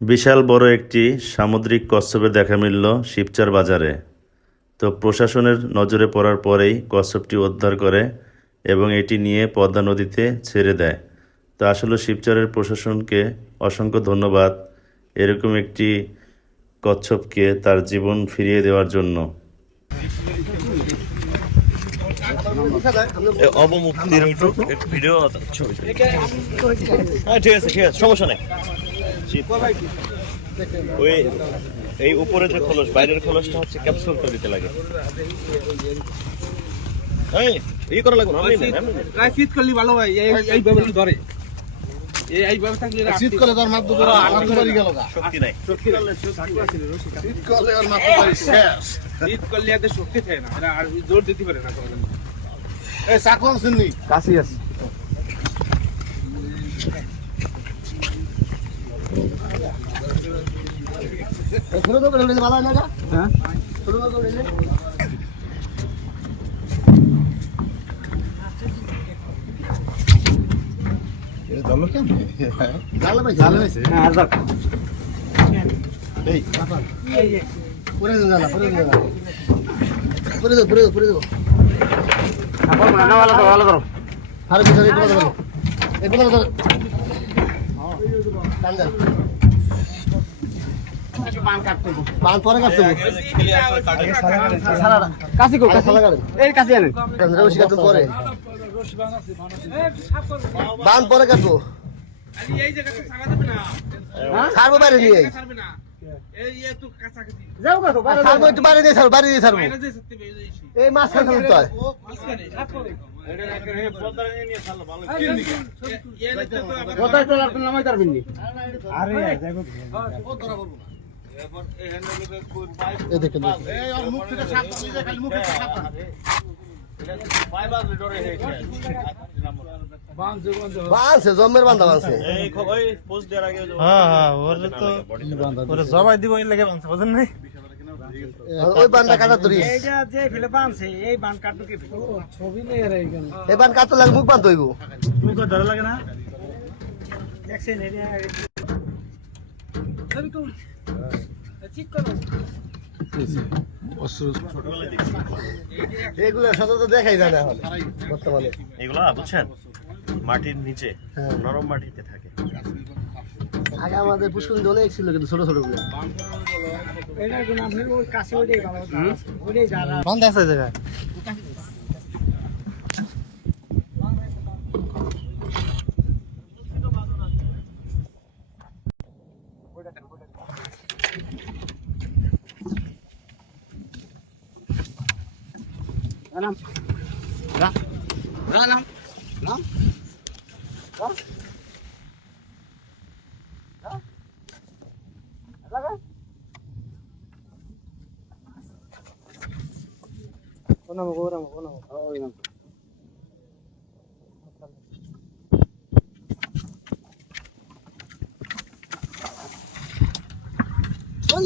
বিশাল বড় একটি সামুদ্রিক কচ্ছপের দেখা মিলল শিবচর বাজারে। তো প্রশাসনের নজরে পড়ার পরেই কচ্ছপটি উদ্ধার করে এবং এটি নিয়ে পদ্মা নদীতে ছেড়ে দেয়। তো আসলে শিবচরের প্রশাসনকে অসংখ্য ধন্যবাদ এরকম একটি কচ্ছপকে তার জীবন ফিরিয়ে দেওয়ার জন্য। অবমুক্তির ভিডিও ছবি। হ্যাঁ, ঠিক আছে, সমস্যা নেই। ওই এই উপরে যে খোলস, বাইরের খোলসটা হচ্ছে ক্যাপসুল তৈরিতে লাগে। এই করা লাগবে না, শীত করলে ভালো হয়। এই ব্যবস্থা ধরে এইভাবে থাকলে শীত করলে তোর মাত্র গেল শক্তি নাই। শীত করলে ওর মাত্র শীত করলে এদের শক্তি থাকে না, আর জোর দিতে পারে না। এই চাকলাম শুননি কাশি আছে। ছোট তো করে ভালো না যা। হ্যাঁ, ছোট তো করে জালো কেন? জালো ভাই, জালো হইছে। হ্যাঁ, আর দাও। এই পুরো জালা, পুরো জালা। পুরো দাও। আপন মানা ভালো করো। আর কিছু নেই, পুরো দাও। এগুলো দাও। টান দাও। বান কাটতে দেবো। বান পরে কাটতে দেবো। সারা কাশি কো, কাশি লাগাবেন। এই কাশি আনেন। রশি কাটতে পরে। বান পরে কাটবো। এই জায়গাটা ছাড়া যাবে না। হ্যাঁ, ছাড়বো বাইরে নিয়ে। ছাড়বে না। এই একটু কাছাকাছি যাও কত বাইরে। ছাড়বো একটু বাইরে দিয়ে ছাড়বো, বাইরে দিয়ে ছাড়বো। বাইরে দিয়ে ছাড়তে হবে। এই মাছ খাতে তো হয়। মাছখানে সাপ করে। এটা একটা পদ্মা নিয়ে ছাড়লো ভালো। পদ্মা তো আপনি নামাই পারবেন নি। আরে যাইবো। ও ধরা পড়বো না। এবার এই হ্যান্ডেলকে কোন পাইপ। এই দেখেন। এই আর মুখ থেকে সাপ নিয়ে খালি মুখে সাপ। পাইপ বাজলে ডরে হেছে। বাঁধছে জমের বান্ধা বাঁধছে। এই ওই পোস্ট দেওয়ার আগে। হ্যাঁ, ওর তো ওরে জবাই দিব এই লাগে বাঁধছে, বুঝেন নাই? ওই বান্ধা কাটা ধরি। এইটা যে ফেলে বাঁধছে, এই বাঁধ কাটতো কি? ছবি নেই রে এইখানে। এই বাঁধ কাটতে লাগে, মুখ বাঁধ হইবো। মুখ ধরে লাগে না? দেখছেন এটা আমি কোন ঠিক করো। এগুলো সচরাচর দেখাই যায় না এখন বর্তমানে। এগুলা বুঝছেন মাটির নিচে নরম মাটিতে থাকে। আগে আমাদের পুষ্করিণী অনেক ছিল, কিন্তু ছোট ছোট গুলো। এটার কোন আপনার ওই কাছে ওইটাই ভালো। ওইটাই যারা বন্ধ আছে জায়গা। নাম নাম নাম নাম কোন